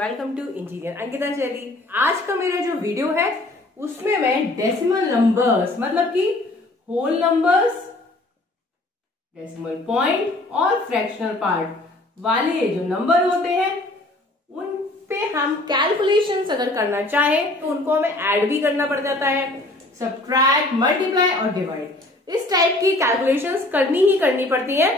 Welcome to engineer Ankita शैली। आज का मेरा जो वीडियो है उसमें मैं डेसिमल नंबर्स मतलब कि होल नंबर्स, डेसिमल पॉइंट और फ्रैक्शनल पार्ट वाले जो नंबर होते हैं उन पे हम कैलकुलेशंस अगर करना चाहें तो उनको हमें ऐड भी करना पड़ जाता है, सब्ट्रैक्ट, मल्टीप्लाई और डिवाइड। इस टाइप की कैलकुलेशंस करनी ही करनी पड़ती है।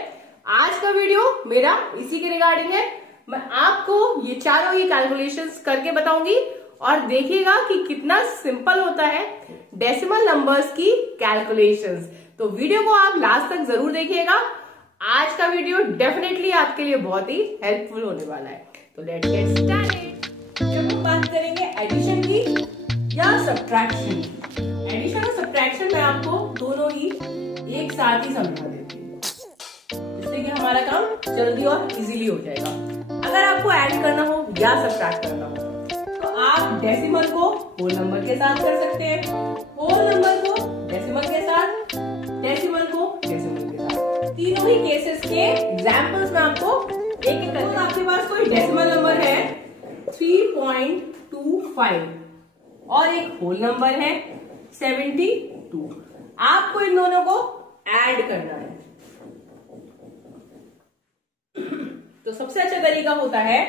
आज का वीडियो मेरा इसी के रिगार्डिंग है। मैं आपको ये चारों ही कैलकुलेशंस करके बताऊंगी और देखिएगा कि कितना सिंपल होता है डेसिमल नंबर्स की कैलकुलेशंस। तो वीडियो को आप लास्ट तक जरूर देखिएगा। आज का वीडियो डेफिनेटली आपके लिए बहुत ही हेल्पफुल होने वाला है। तो लेट्स गेट स्टार्टेड। जब हम बात करेंगे एडिशन की या सब्ट्रैक्शन की, एडिशन और सब्ट्रैक्शन में आपको दोनों ही एक साथ ही समझा देती हूँ जिससे कि हमारा काम जल्दी और इजीली हो जाएगा। अगर आपको ऐड करना हो या सब्ट्रैक्ट करना हो तो आप डेसिमल को होल नंबर के साथ कर सकते हैं, होल नंबर को डेसिमल के साथ, डेसिमल को डेसिमल के साथ। तीनों ही केसेस के एग्जांपल्स में आपको एक एक करके, आपके पास कोई डेसिमल नंबर है 3.25 और एक होल नंबर है 72। आपको इन दोनों को ऐड करना है। तो सबसे अच्छा तरीका होता है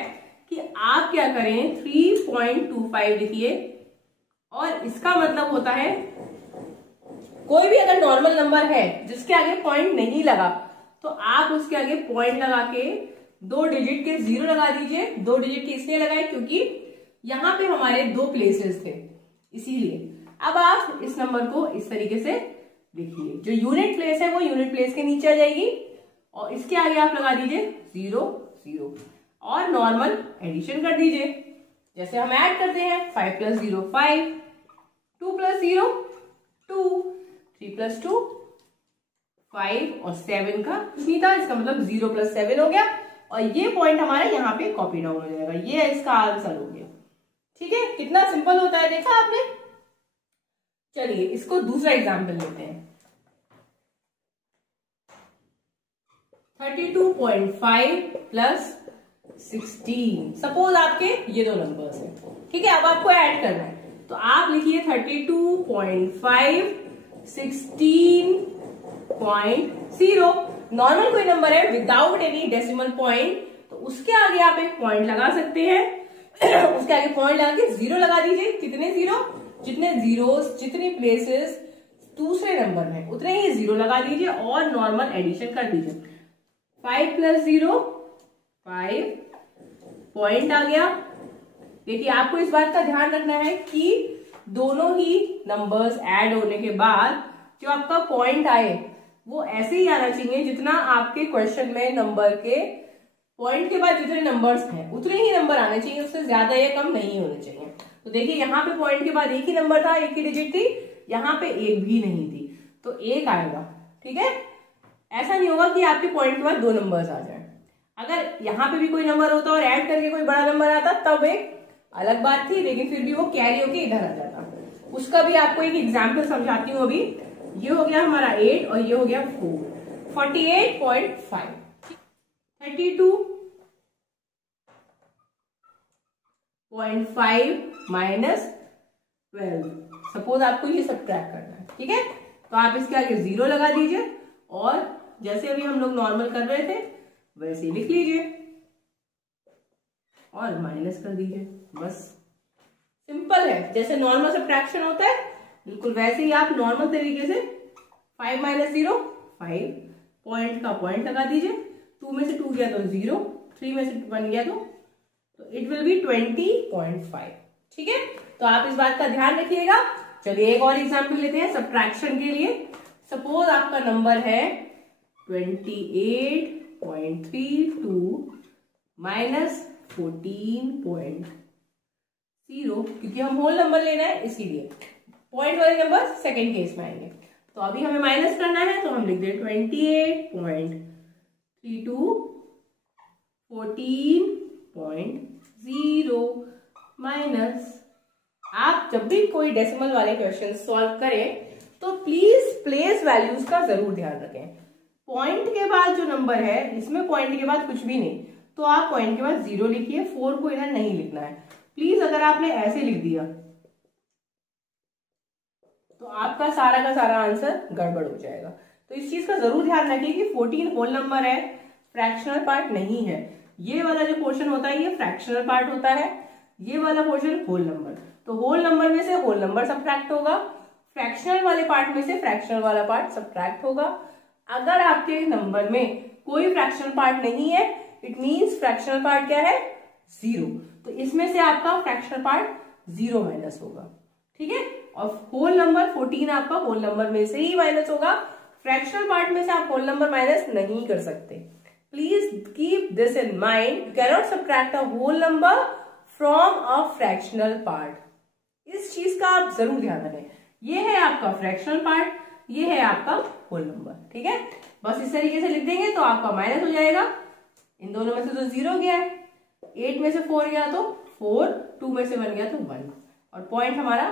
कि आप क्या करें, 3.25 लिखिए और इसका मतलब होता है कोई भी अगर नॉर्मल नंबर है जिसके आगे पॉइंट नहीं लगा तो आप उसके आगे पॉइंट लगा के 2 डिजिट के 0 लगा दीजिए। 2 डिजिट के इसलिए लगाए क्योंकि यहां पे हमारे 2 प्लेसेस थे, इसीलिए। अब आप इस नंबर को इस तरीके से लिखिए, जो यूनिट प्लेस है वो यूनिट प्लेस के नीचे आ जाएगी और इसके आगे आप लगा दीजिए 0 0 और नॉर्मल एडिशन कर दीजिए। जैसे हम ऐड करते हैं 5 + 0 5, 2 + 0 2, 3 + 2 5 और 7 का नहीं था, इसका मतलब 0 + 7 हो गया और ये पॉइंट हमारा यहाँ पे कॉपी डाउन हो जाएगा। ये इसका आंसर हो गया। ठीक है, कितना सिंपल होता है, देखा आपने। चलिए इसको दूसरा एग्जाम्पल लेते हैं। 32.5 + 16। सपोज आपके ये दो नंबर्स हैं, ठीक है। अब आपको ऐड करना है तो आप लिखिए 32.5 16.0। नॉर्मल कोई नंबर है विदाउट एनी डेसिमल पॉइंट तो उसके आगे आप एक पॉइंट लगा सकते हैं। उसके आगे पॉइंट लगा के 0 लगा दीजिए। कितने 0? जितने जीरोस, जितनी प्लेसेस दूसरे नंबर में उतने ही 0 लगा दीजिए और नॉर्मल एडिशन कर दीजिए। 5 + 0 5, पॉइंट आ गया। देखिए आपको इस बात का ध्यान रखना है कि दोनों ही नंबर्स ऐड होने के बाद जो आपका पॉइंट आए वो ऐसे ही आना चाहिए जितना आपके क्वेश्चन में नंबर के पॉइंट के बाद जितने नंबर्स हैं उतने ही नंबर आने चाहिए, उससे ज्यादा या कम नहीं होने चाहिए। तो देखिए यहाँ पे पॉइंट के बाद एक ही नंबर था, एक ही डिजिट थी, यहाँ पे एक भी नहीं थी तो 1 आएगा। ठीक है, ऐसा नहीं होगा कि आपके पॉइंट के बाद 2 नंबर्स आ जाए। अगर यहाँ पे भी कोई नंबर होता और ऐड करके कोई बड़ा नंबर आता तब एक अलग बात थी, लेकिन फिर भी वो कैरी होके इधर आ जाता। उसका भी आपको एक एग्जाम्पल समझाती हूँ अभी। ये हो गया हमारा 8 और ये हो गया 4, 48.5। 32.5 - 12। सपोज आपको ये सब्ट्रैक्ट करना है, ठीक है। तो आप इसके आगे 0 लगा दीजिए और जैसे अभी हम लोग नॉर्मल कर रहे थे वैसे ही लिख लीजिए और माइनस कर दीजिए। बस सिंपल है, जैसे नॉर्मल सब्ट्रैक्शन होता है बिल्कुल वैसे ही आप नॉर्मल तरीके से 5 - 0 5, पॉइंट का पॉइंट लगा दीजिए। 2 में से 2 गया तो 0, 3 में से 1 गया तो इट विल बी 20.5। ठीक है, तो आप इस बात का ध्यान रखिएगा। चलिए एक और एग्जाम्पल लेते हैं सब्ट्रैक्शन के लिए। सपोज आपका नंबर है 28.32 - 14.0, क्योंकि हम होल नंबर लेना है इसीलिए पॉइंट वाले नंबर सेकेंड केस में आएंगे। तो अभी हमें माइनस करना है तो हम लिख दें 28.32 14.0 माइनस। आप जब भी कोई डेसिमल वाले क्वेश्चन सॉल्व करें तो प्लीज प्लेस वैल्यूज का जरूर ध्यान रखें। पॉइंट के बाद जो नंबर है इसमें पॉइंट के बाद कुछ भी नहीं, तो आप पॉइंट के बाद 0 लिखिए, 4 को इधर नहीं लिखना है प्लीज। अगर आपने ऐसे लिख दिया तो आपका सारा का सारा आंसर गड़बड़ हो जाएगा। तो इस चीज का जरूर ध्यान रखिए कि 14 होल नंबर है, फ्रैक्शनल पार्ट नहीं है। ये वाला जो पोर्शन होता है ये फ्रैक्शनल पार्ट होता है, ये वाला पोर्शन होल नंबर। तो होल नंबर में से होल नंबर सब्ट्रैक्ट होगा, फ्रैक्शनल वाले पार्ट में से फ्रैक्शनल वाला पार्ट सब्ट्रैक्ट होगा। अगर आपके नंबर में कोई फ्रैक्शनल पार्ट नहीं है, इट मींस फ्रैक्शनल पार्ट क्या है, 0। तो इसमें से आपका फ्रैक्शनल पार्ट 0 माइनस होगा, ठीक है। और होल नंबर 14 आपका होल नंबर में से ही माइनस होगा, फ्रैक्शनल पार्ट में से आप होल नंबर माइनस नहीं कर सकते। Please keep this in mind, you cannot subtract a whole number from a fractional part. इस चीज का आप जरूर ध्यान रखें। ये है आपका फ्रैक्शनल पार्ट, ये है आपका होल नंबर, ठीक है। बस इस तरीके से लिख देंगे तो आपका माइनस हो जाएगा। इन दोनों में से तो 0 गया है, 8 में से 4 गया तो 4, 2 में से 1 गया तो 1, और पॉइंट हमारा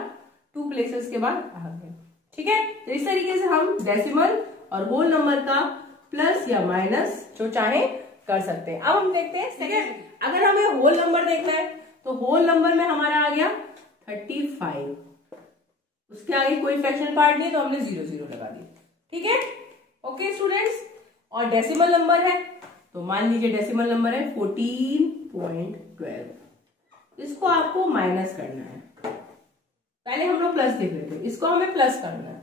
2 प्लेसेस के बाद आ गया, ठीक है। तो इस तरीके से हम डेसिमल और होल नंबर का प्लस या माइनस जो चाहे कर सकते हैं। अब हम देखते हैं, ठीक है, अगर हमें होल नंबर देखना है तो होल नंबर में हमारा आ गया 35, उसके आगे कोई फ्रैक्शन पार्ट नहीं तो हमने 0 0 लगा दी, ठीक है। ओके स्टूडेंट्स, और डेसिमल नंबर है तो मान लीजिए डेसिमल नंबर है 14.12, इसको आपको माइनस करना है। पहले हम लोग प्लस देख रहे थे, इसको हमें प्लस करना है,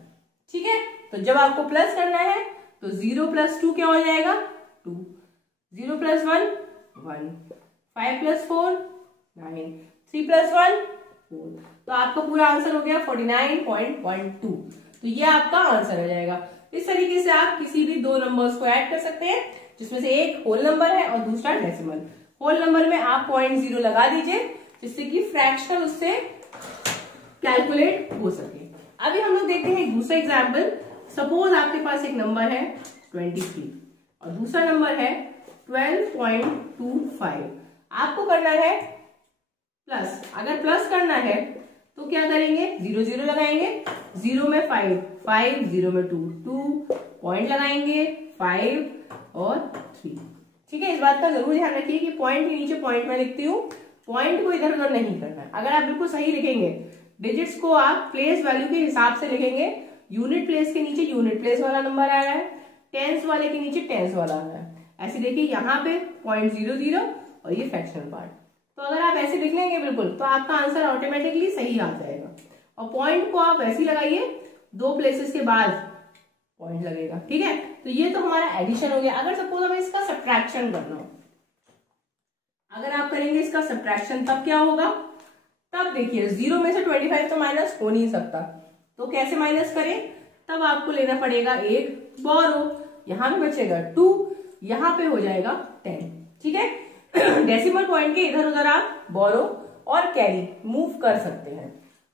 ठीक है। तो जब आपको प्लस करना है तो 0 + 2 क्या हो जाएगा, 2, 0 + 1 1, 5 + 4 9, 3 + 1 4। तो आपका पूरा आंसर हो गया 49.12। तो ये आपका आंसर हो जाएगा। इस तरीके से आप किसी भी दो नंबर्स को ऐड कर सकते हैं, जिसमें से एक होल नंबर है और दूसरा डेसिमल। होल नंबर में आप 0.0 लगा दीजिए जिससे कि फ्रैक्शनल उससे कैलकुलेट हो सके। अभी हम लोग देखते हैं एक दूसरा एग्जाम्पल। सपोज आपके पास एक नंबर है 23 और दूसरा नंबर है 12.25। आपको करना है प्लस। अगर प्लस करना है तो क्या करेंगे, 0 0 लगाएंगे, 0 में 5 5, 0 में 2 2, पॉइंट लगाएंगे 5 और 3, ठीक है। इस बात का जरूर ध्यान रखिए कि पॉइंट के नीचे पॉइंट में लिखती हूँ, पॉइंट को इधर उधर नहीं करना है। अगर आप बिल्कुल सही लिखेंगे, डिजिट्स को आप प्लेस वैल्यू के हिसाब से लिखेंगे, यूनिट प्लेस के नीचे यूनिट प्लेस वाला नंबर आ रहा है, टेंस वाले के नीचे टेंस वाला आ रहा है। ऐसे देखिए यहाँ पे 0.00 और ये फ्रैक्शनल पार्ट। तो अगर आप ऐसे लिख लेंगे बिल्कुल तो आपका आंसर ऑटोमेटिकली सही आ जाएगा। और पॉइंट को आप ऐसे लगाइए, दो प्लेसेस के बाद पॉइंट लगेगा, ठीक है। तो ये तो हमारा एडिशन हो गया। अगर सपोज हमें इसका सब्ट्रैक्शन करना हो, अगर आप करेंगे इसका सब्ट्रैक्शन तब क्या होगा, तब देखिए 0 में से 25 तो माइनस हो नहीं सकता, तो कैसे माइनस करें, तब आपको लेना पड़ेगा एक बोरो, यहां पे बचेगा 2, यहां पे हो जाएगा 10, ठीक है। डेसिमल पॉइंट के इधर उधर आप बोरो और कैरी मूव कर सकते हैं।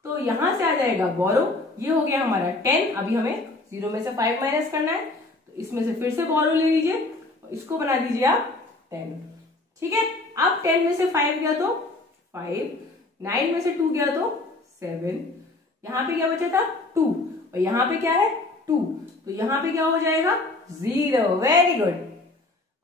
तो यहां से आ जाएगा बोरो, ये हो गया हमारा 10। अभी हमें 0 में से 5 माइनस करना है, तो इसमें से फिर से बोरो ले लीजिए, इसको बना दीजिए आप 10, ठीक है। अब 10 में से 5 गया तो 5, 9 में से 2 गया तो 7, यहाँ पे क्या बचा था 2, और यहाँ पे क्या है 2, तो यहाँ पे क्या हो जाएगा 0, वेरी गुड।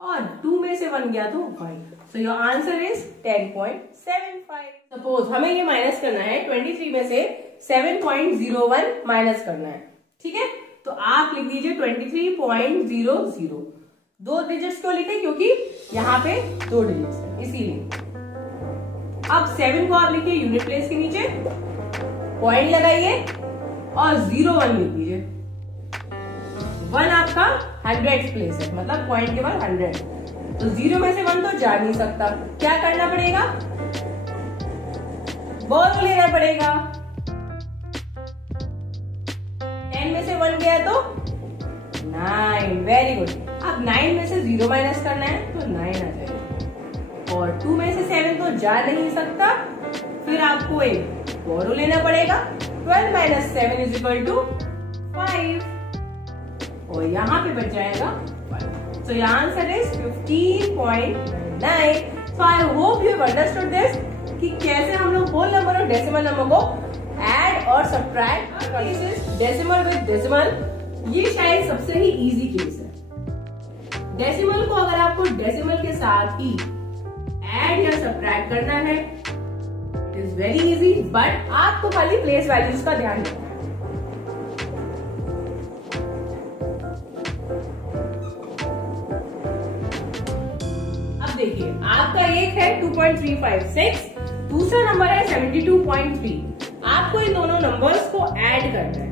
और 2 में से 1 गया तो 1, so your answer is 10.75। Suppose हमें ये माइनस करना है, 23 में से 7.01 माइनस करना है, ठीक है। तो आप लिख दीजिए 23.00। 2 डिजिट्स क्यों लिखे, क्योंकि यहाँ पे 2 डिजिट्स है इसीलिए। अब 7 को आप लिखिए यूनिट प्लेस के नीचे, पॉइंट लगाइए और 0 1 लिख दीजिए। 1 आपका 100 प्लेस है, मतलब पॉइंट के बाद 100, तो 0 में से 1 तो जा नहीं सकता, क्या करना पड़ेगा, बोरो लेना पड़ेगा। 10 में से 1 गया तो 9, वेरी गुड। अब 9 में से 0 माइनस करना है तो 9 आ जाएगा, और 2 में से 7 तो जा नहीं सकता, फिर आपको एक बोरो लेना पड़ेगा। 12 - 7 = 5, और यहाँ पे बच जाएगा 1। So your answer is 15.9. So I hope you have understood this कि कैसे हम लोग होल नंबर और डेसिमल नंबर को ऐड और सब्ट्रैक्ट। डेसिमल विद डेसिमल, ये शायद सबसे ही इजी केस है। डेसिमल को अगर आपको डेसिमल के साथ ही ऐड या सब्ट्रैक्ट करना है। It is very easy, but आपको खाली प्लेस वैल्यूज का ध्यान रखना है। अब देखिए, आपका एक है 2.356, दूसरा नंबर है 72.3। आपको इन दोनों नंबर्स को ऐड करना है।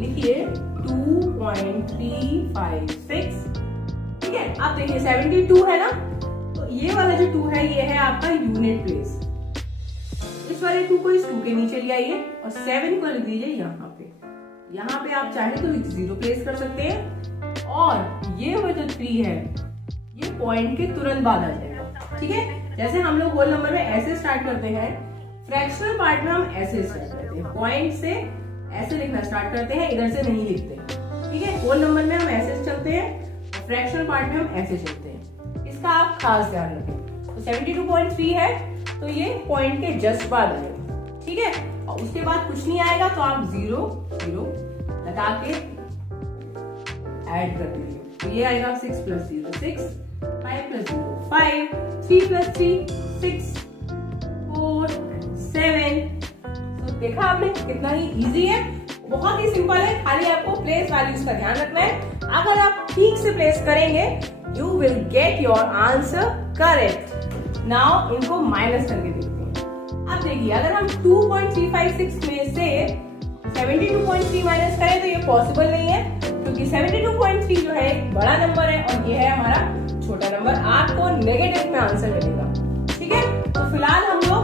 लिखिए 2.356, ठीक है। अब देखिए 72 है ना, तो ये वाला जो 2 है ये है आपका यूनिट प्लेस। इस वाले 2 को इस 2 के नीचे ले आइए और 7 को लिख दीजिए यहाँ पे। यहाँ पे आप चाहे तो 0 प्लेस कर सकते हैं, और ये वो जो 3 है ये पॉइंट के तुरंत बाद आ जाएगा, ठीक है। जैसे हम लोग होल नंबर में ऐसे स्टार्ट करते हैं, फ्रैक्शनल पार्ट में हम ऐसे स्टार्ट करते हैं, पॉइंट से ऐसे लिखना स्टार्ट करते हैं, इधर से नहीं लिखते, ठीक है। होल नंबर में हम ऐसे चलते हैं, फ्रैक्शनल पार्ट में हम ऐसे चलते हैं। इसका आप खास ध्यान रखें। तो 72.3 है तो ये पॉइंट के जस्ट बाद आएगा, ठीक है। और उसके बाद कुछ नहीं आएगा तो आप 0 0 लगा के ऐड कर दीजिए। तो ये आएगा 6 + 0 6, 5 + 0 5, 3 + 3 6, 4 7। तो देखा आपने कितना ही इजी है, बहुत ही सिंपल है। खाली आपको प्लेस वैल्यूज का ध्यान रखना है। अगर आप ठीक से प्लेस करेंगे you will get your answer correct. Now इनको माइनस करके देखते हैं। अब देखिए, अगर हम 2.356 में से 72.3 माइनस करें तो ये पॉसिबल नहीं है, क्योंकि 72.3 जो है एक बड़ा नंबर है और ये है हमारा छोटा नंबर। आपको नेगेटिव में आंसर मिलेगा, ठीक है। तो फिलहाल हम लोग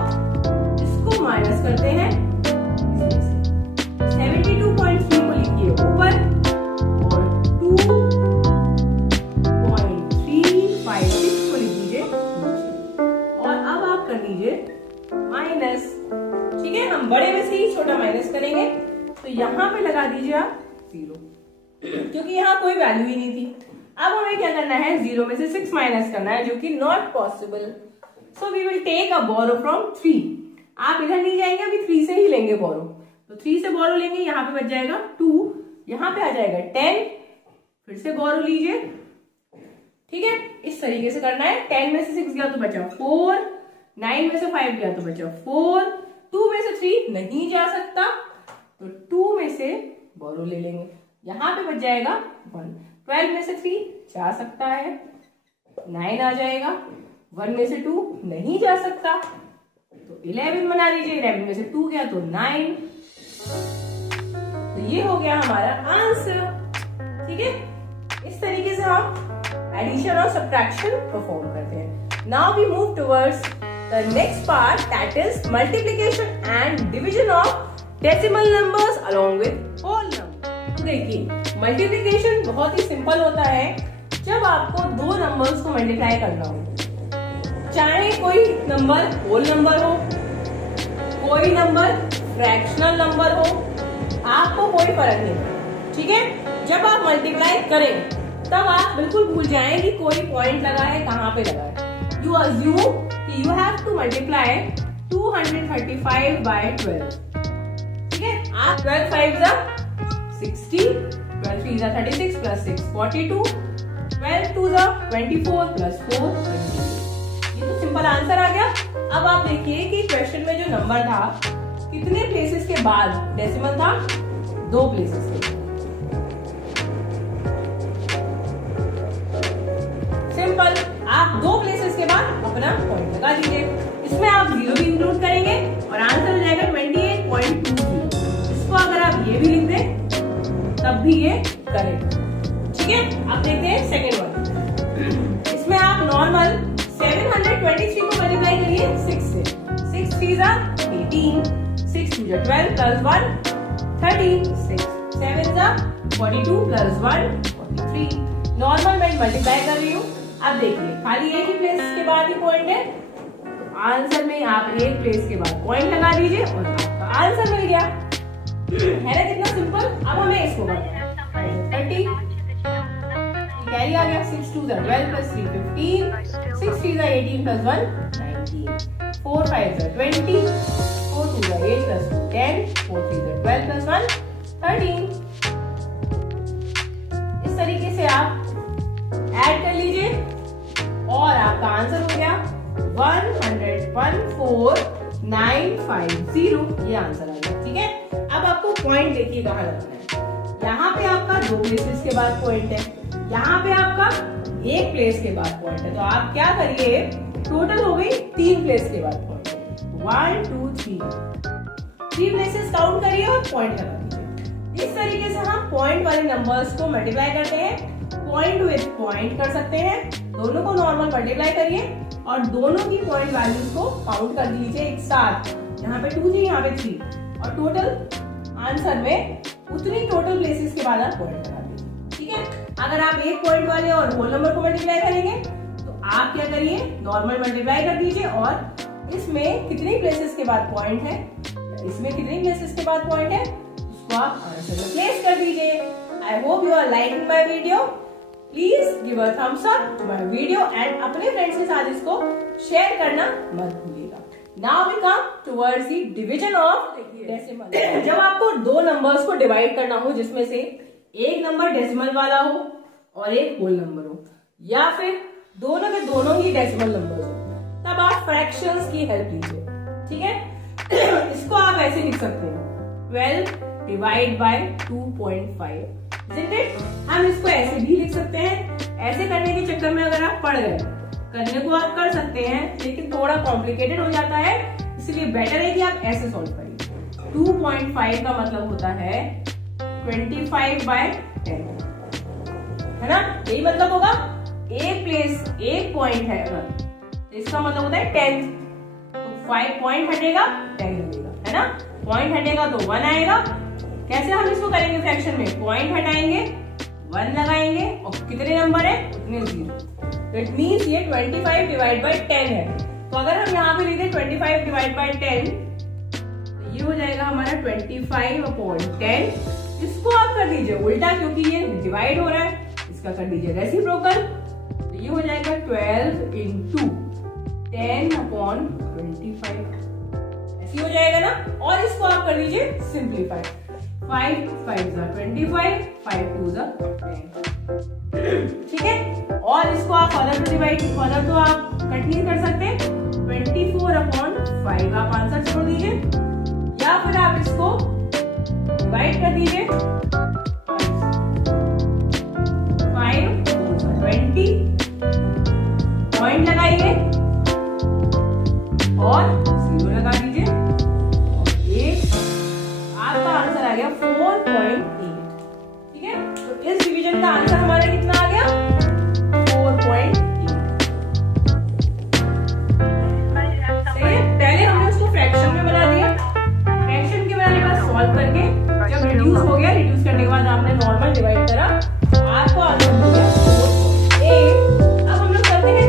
इसको माइनस करते हैं। 72.3 को लिखिए ऊपर और 2.356 को लिख दीजिए नीचे, और अब आप कर दीजिए माइनस, ठीक है। हम बड़े में से ही छोटा माइनस करेंगे, तो यहाँ पे लगा दीजिए आप 0, क्योंकि यहाँ कोई वैल्यू ही नहीं थी। अब हमें क्या करना है, 0 में से 6 माइनस करना है, जो कि not possible. So we will take a borrow from 3। आप इधर नहीं जाएंगे, अभी 3 से ही लेंगे बोरो। तो 3 से बोरो लेंगे, यहाँ पे बच जाएगा 2, यहाँ पे आ जाएगा 10, फिर से बोरो लीजिए, ठीक है। इस तरीके से करना है। 10 में से 6 गया तो बचा 4, 9 में से 5 गया तो बचा 4, 2 में से 3 नहीं जा सकता तो 2 में से बोरो ले लेंगे, यहाँ पे बच जाएगा 1। 12 में से 3 जा सकता है, 9 आ जाएगा, 1 में से 2 नहीं जा सकता तो 11 बना दीजिए। 11 में से 2 गया तो 9। तो ये हो गया हमारा आंसर, ठीक है। इस तरीके से हम एडिशन और सब्ट्रैक्शन परफॉर्म करते हैं। Now we move towards the next part, that is multiplication and division of decimal numbers along with whole number. तो देखिए, मल्टीप्लिकेशन बहुत ही सिंपल होता है। जब आपको दो नंबर्स को मल्टीप्लाई करना हो, चाहे कोई नंबर होल नंबर हो, कोई नंबर फ्रैक्शनल नंबर हो, आपको कोई फर्क नहीं, ठीक है। जब आप मल्टीप्लाई करें तब आप बिल्कुल भूल जाएं कि कोई पॉइंट लगा है, कहां पे लगा है। यू अज्यूम कि you have to multiply 235 by 12, ठीक है। आप 12 5 60, 12 3 36 plus 6 42, 12 2 24 plus 4 28। ये तो सिंपल आंसर आ गया। अब आप देखिए कि क्वेश्चन में जो नंबर था कितने प्लेसेस के बाद डेसिमल था, 2 प्लेसेस के। सिंपल, आप 2 प्लेसेस के बाद अपना पॉइंट लगा दीजिए। इसमें आप 0 भी इंक्लूड करेंगे और आंसर हो जाएगा 28.20। इसको अगर आप ये भी लिख दें तब भी ये करेक्ट, ठीक है। अब देखते हैं सेकेंड वन। इसमें आप नॉर्मल 723 को मल्टीप्लाई करिए 6 से। 6 3 18, 6 2 12 plus 1 13, 6 7 42 plus 1 43। नॉर्मल मैं मल्टीप्लाई कर रही हूँ। अब देखिए, खाली एक ही प्लेस के बाद ही पॉइंट है, तो आंसर में आप एक प्लेस के बाद पॉइंट लगा दीजिए और आपका आंसर मिल गया। है ना कितना सिंपल। अब हमें इसको करना है 30, कैरी आ गया। 6 2 12 plus 3 15, 6 3 18 plus 1 19, 4 5 20, 4 2 8 plus 2 10, 4 3 12 plus 1 13। इस तरीके से आप ऐड कर लीजिए और आपका आंसर हो गया 101,4,950, ये आंसर आ गया। ठीक है, अब आपको पॉइंट देखिए कहाँ लगना है। यहाँ पे आपका 2 प्लेसेस के बाद पॉइंट है, यहाँ पे आपका 1 प्लेस के बाद पॉइंट है। तो आप क्या करिए, टोटल हो गई 3 प्लेस के बाद पॉइंट है। 1 2 3 प्लेसेस काउंट करिए और पॉइंट लगा दीजिए। इस तरीके से हम पॉइंट वाले नंबर्स को मल्टीप्लाई करते हैं। पॉइंट विद पॉइंट कर सकते हैं, दोनों को नॉर्मल मल्टीप्लाई करिए और दोनों की पॉइंट वैल्यूज को काउंट कर लीजिए एक साथ। यहाँ पे 2 थी, यहाँ पे 3, और टोटल आंसर में उतनी टोटल प्लेसेस के बाद आप पॉइंट लगा दीजिए। ठीक है, अगर आप एक पॉइंट वाले और होल नंबर को मल्टीप्लाई करेंगे तो आप क्या करिए, नॉर्मल मल्टीप्लाई कर दीजिए और इसमें कितनी प्लेसेस के बाद पॉइंट है, इसमें कितनी प्लेसेस के बाद पॉइंट है, उसको आप आंसर में प्लेस कर दीजिए। I hope you are liking my video. Please give a thumbs up to my video and अपने फ्रेंड्स के साथ इसको शेयर करना मत भूलिएगा। Now we come towards the division of decimal. जब आपको 2 नंबर्स को डिवाइड करना हो जिसमें से एक नंबर डेसिमल वाला हो और एक होल नंबर हो, या फिर दोनों के दोनों ही डेसिमल नंबर हो, तब आप फ्रैक्शंस की हेल्प लीजिए। ठीक है, इसको आप ऐसे लिख सकते हैं 12 डिवाइड बाय 2.5। हम इसको ऐसे भी लिख सकते हैं। ऐसे करने के चक्कर में अगर आप पढ़ गए, करने को आप कर सकते हैं लेकिन थोड़ा कॉम्प्लिकेटेड हो जाता है, इसलिए बेटर है कि आप ऐसे सॉल्व करिए। 2.5 का मतलब होता है 25/10, है ना, यही मतलब होगा। एक प्लेस एक पॉइंट है अगर, तो इसका मतलब होता है 10, तो 5 पॉइंट हटेगा 10 लगेगा, है ना। पॉइंट हटेगा तो 1 आएगा। कैसे हम इसको करेंगे फ्रैक्शन में, पॉइंट हटाएंगे 1 लगाएंगे और कितने नंबर है उतने 0। इट मींस ये 25 डिवाइड बाय 10 है। तो अगर हम यहाँ पे लिखते 25 डिवाइड बाय 10, तो ये हो जाएगा हमारा 25/10। इसको आप कर दीजिए उल्टा, क्योंकि ये डिवाइड हो रहा है, इसका कर दीजिए रेसिप्रोकल, तो ये हो जाएगा 12 × 10/25, ऐसे हो जाएगा ना। और इसको आप कर दीजिए सिंप्लीफाई, 5 5 25, 5 2 10। ठीक है, और इसको आप फर्दर तो डिवाइड, फर्दर तो आप कट नहीं कर सकते, 24/5 आप आंसर छोड़ दीजिए, या फिर आप इसको डिवाइड कर दीजिए 5 20, पॉइंट लगाइए और 0 लगा दीजिए, और 1 आपका आंसर आ गया 4.8। ठीक है, तो इस डिवीजन का आंसर हमारा कितना आ गया, 4.8। सही है, पहले हमने उसको फ्रैक्शन में बना दिया, फ्रैक्शन के बनाने के बाद सॉल्व करके जब रिड्यूस हो गया, रिड्यूस करने के बाद आपने नॉर्मल डिवाइड करा, आपको आंसर मिल गया 4.8। अब हम लोग करते हैं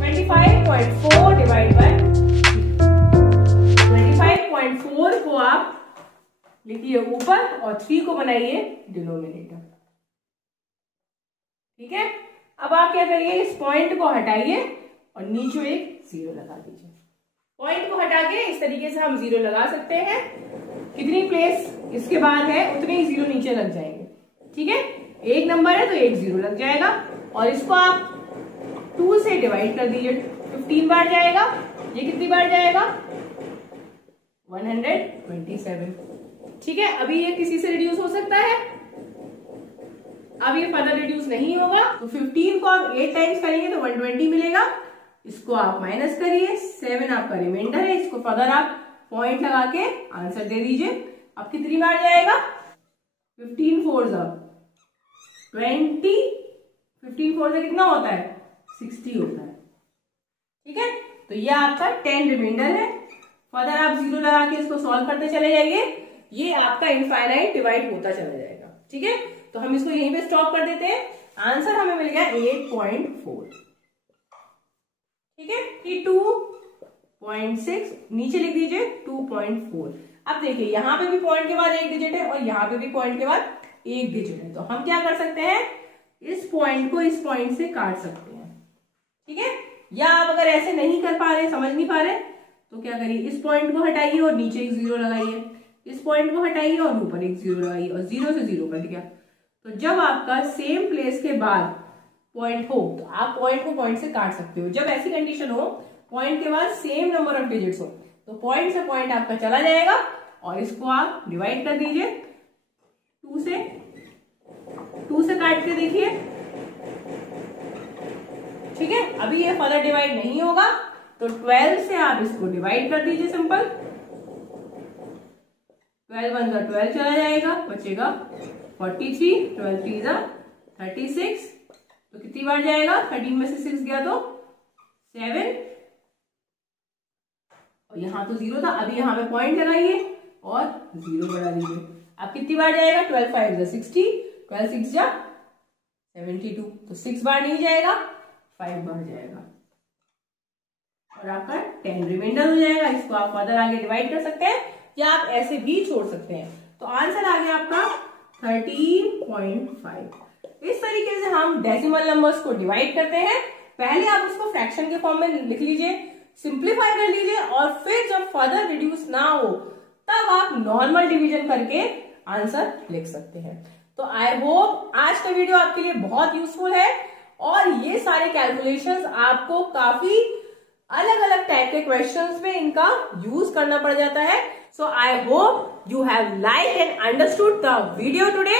25.4 डिवाइड बाय 25.4 को आप लिखिए ऊपर और 3 को बनाइए डिनोमिनेटर। ठीक है, अब आप क्या करिए, इस पॉइंट को हटाइए और नीचे एक 0 लगा दीजिए। पॉइंट को हटा के इस तरीके से हम 0 लगा सकते हैं। कितनी प्लेस इसके बाद है उतने ही 0 नीचे लग जाएंगे। ठीक है, एक नंबर है तो एक 0 लग जाएगा, और इसको आप 2 से डिवाइड कर दीजिए, 15 बार जाएगा। ये कितनी बार जाएगा, 127। ठीक है, अभी ये किसी से रिड्यूस हो सकता है, अब ये फर्दर रिड्यूस नहीं होगा, तो 15 को आप 8 टाइम्स करेंगे तो 120 मिलेगा। इसको आप माइनस करिए, 7 आपका रिमाइंडर है, इसको फर्दर आप पॉइंट लगा के आंसर दे दीजिए। अब कितनी बार जाएगा, 15 4 20, 15 4 से कितना होता है, 60 होता है। ठीक है, तो ये आपका 10 रिमाइंडर है। फर्दर आप 0 लगा के इसको सॉल्व करते चले जाइए, ये आपका इनफाइनाइट डिवाइड होता चला जाएगा। ठीक है, तो हम इसको यहीं पे स्टॉप कर देते हैं। आंसर हमें मिल गया 8.4। ठीक है, कि 2.6 नीचे लिख दीजिए 2.4। अब देखिए यहाँ पे भी पॉइंट के बाद एक डिजिट है और यहाँ पे भी पॉइंट के बाद एक डिजिट है, तो हम क्या कर सकते हैं, इस पॉइंट को इस पॉइंट से काट सकते हैं। ठीक है, या आप अगर ऐसे नहीं कर पा रहे, समझ नहीं पा रहे, तो क्या करिए, इस पॉइंट को हटाइए और नीचे एक 0 लगाइए, इस पॉइंट को हटाइए और ऊपर एक 0 लगाइए, और 0 से 0 कट गया। तो जब आपका सेम प्लेस के बाद पॉइंट हो तो आप पॉइंट को पॉइंट से काट सकते हो। जब ऐसी कंडीशन हो पॉइंट के बाद सेम नंबर ऑफ डिजिट्स हो तो पॉइंट से पॉइंट आपका चला जाएगा और इसको आप डिवाइड कर दीजिए 2 से काट के देखिए, ठीक है। अभी ये फर्दर डिवाइड नहीं होगा तो 12 से आप इसको डिवाइड कर दीजिए सिंपल। 12 1 का 12 चला जाएगा, बचेगा 43, 12 3 जा 36, तो कितनी बार जाएगा? 13 में से 6 गया तो 7, और यहां तो 0 था, अभी यहां पे पॉइंट लगाइए और 0 बढ़ा दीजिए। अब कितनी बार जाएगा? 12 5 जा 60, 12 6 जा 72, तो 6 बार नहीं जाएगा, 5 बार जाएगा और आपका 10 रिमाइंडर हो जाएगा। इसको आप फर्दर आगे डिवाइड कर सकते हैं या आप ऐसे भी छोड़ सकते हैं। तो आंसर आ गया आपका 13.5। इस तरीके से हम डेसिमल नंबर्स को डिवाइड करते हैं। पहले आप उसको फ्रैक्शन के फॉर्म में लिख लीजिए, सिंप्लीफाई कर लीजिए और फिर जब फर्दर रिड्यूस ना हो तब आप नॉर्मल डिवीजन करके आंसर लिख सकते हैं। तो आई होप आज का वीडियो आपके लिए बहुत यूजफुल है और ये सारे कैलकुलेशंस आपको काफी अलग अलग टाइप के क्वेश्चंस में इनका यूज करना पड़ जाता है। So I hope you have like and understood the video today.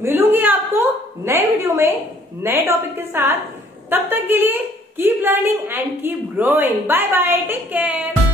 मिलूंगी आपको नए वीडियो में नए टॉपिक के साथ। तब तक के लिए keep learning and keep growing. Bye bye, take care.